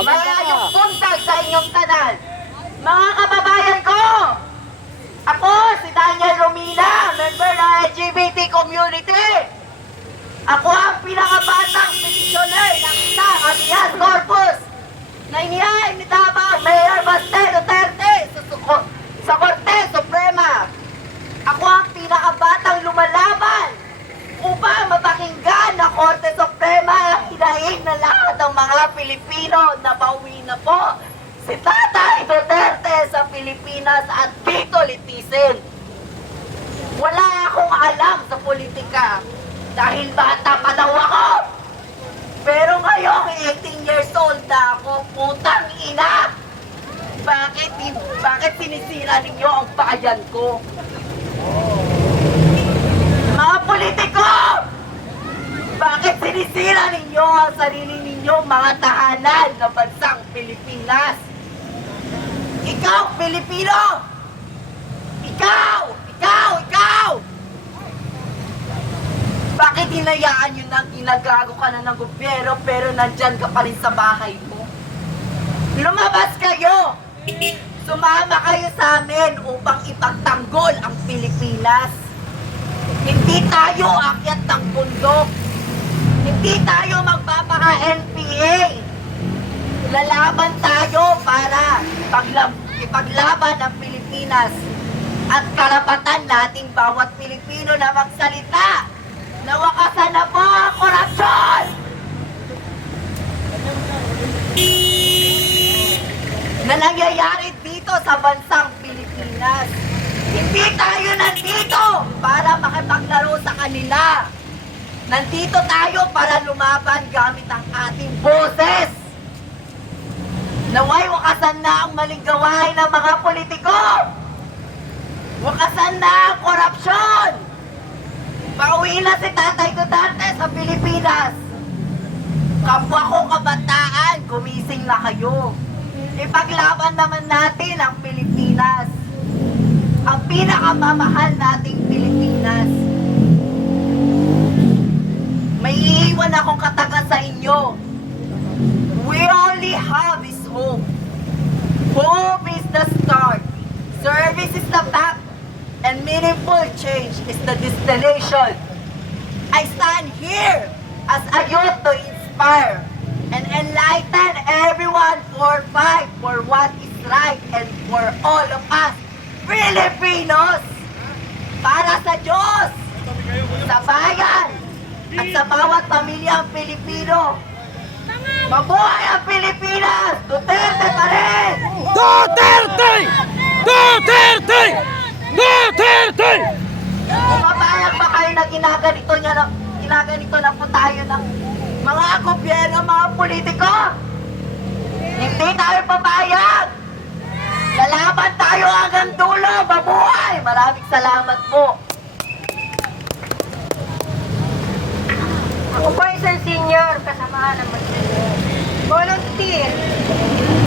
Maayong buntag sa inyong tanan. Mga kababayan ko, ako si Daniel Romina, member ng LGBT community. Ako ang pinakabatang petitioner ng isang habeas corpus na inihain ni Davao Mayor Baste Duterte sa Korte Suprema. Ako ang pinakabatang lumalaban upang mapakinggan na Korte Suprema ang hinahin na lahat ng mga Pilipino na pauwi na po si Tatay Duterte sa Pilipinas at dito litisin. Wala akong alam sa politika dahil bata pa daw ako. Pero ngayong 18 years old na ako, putang ina! Bakit sinisira ninyo ang bayan ko? Mga politiko! Bakit sinisira ninyo ang sarili ninyo mga tahanan ng bansang Pilipinas? Ikaw, Pilipino! Ikaw! Bakit hinayaan nyo nang ginagago ka na ng gobyerno pero nandyan ka pa rin sa bahay mo? Lumabas kayo! Sumama kayo sa amin upang ipagtanggol ang Pilipinas. Hindi tayo akyat ng bundok. Hindi tayo magpapaka-NPA. Lalaban tayo para ipaglaban ang Pilipinas at karapatan nating bawat Pilipino na magsalita. Nawakasan na po ang korupsyon! Na nangyayari dito sa bansang Pilipinas. Hindi tayo nandito para makipaglaro sa kanila. Nandito tayo para lumaban gamit ang ating boses. Naway wakasan na ang maling gawain ng mga politiko. Wakasan na ang korupsyon. Pauwi na si Tatay Duterte sa Pilipinas. Kapwa ko kabataan, gumising na kayo. Ipaglaban naman natin ang Pilipinas. Ang pinakamamahal nating Pilipinas. May iiwan akong kataga sa inyo. We only have is hope. Hope is the start. Service is the path. And meaningful change is the destination. I stand here as a youth to inspire and enlighten everyone for fight for what is right and for all of us Filipinos. Para sa Diyos, sa bayan, at sa bawat pamilyang Pilipino. Mabuhay ang Pilipinas! Duterte pa rin! Duterte! Duterte! Duterte! Pumapayag ba kayo na ginaganito na po tayo ng mga gobyerno, mga politiko? Hindi tayo papayag! Lalaban tayo hanggang dulo! Mabuhay! Maraming salamat po! Ako po isang senior kasamahan ng volunteer.